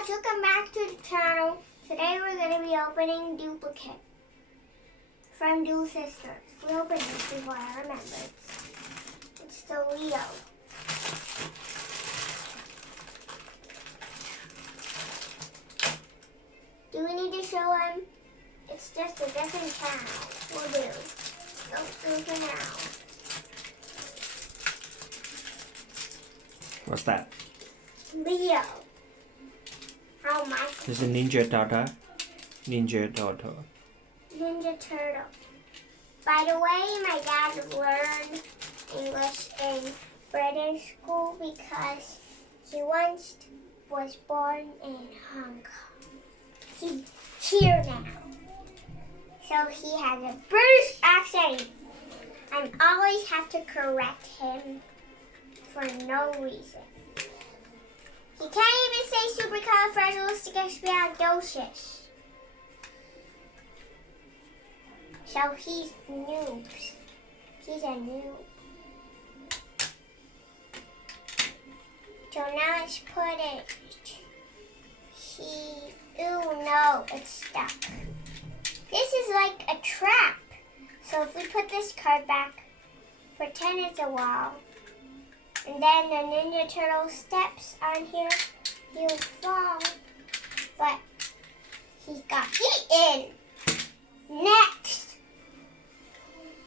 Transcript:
guys, welcome back to the channel. Today we're going to be opening duplicate from Dual Sisters. We opened this before, I remember. It's the Leo. Do we need to show him? It's just a different channel. We'll do. Don't do for now. What's that? Leo. How much? This is a Ninja Turtle. Ninja Turtle. Ninja Turtle. By the way, my dad learned English in British school because he once was born in Hong Kong. He's here now. So he has a British accent. I always have to correct him for no reason. He can't even say supercalifragilisticexpialidocious. So he's noobs. He's a noob. So now let's put it. Ooh, no, it's stuck. This is like a trap. So if we put this card back, pretend it's a wall, and then the Ninja Turtle steps on here, he'll fall. But he got eaten. Next.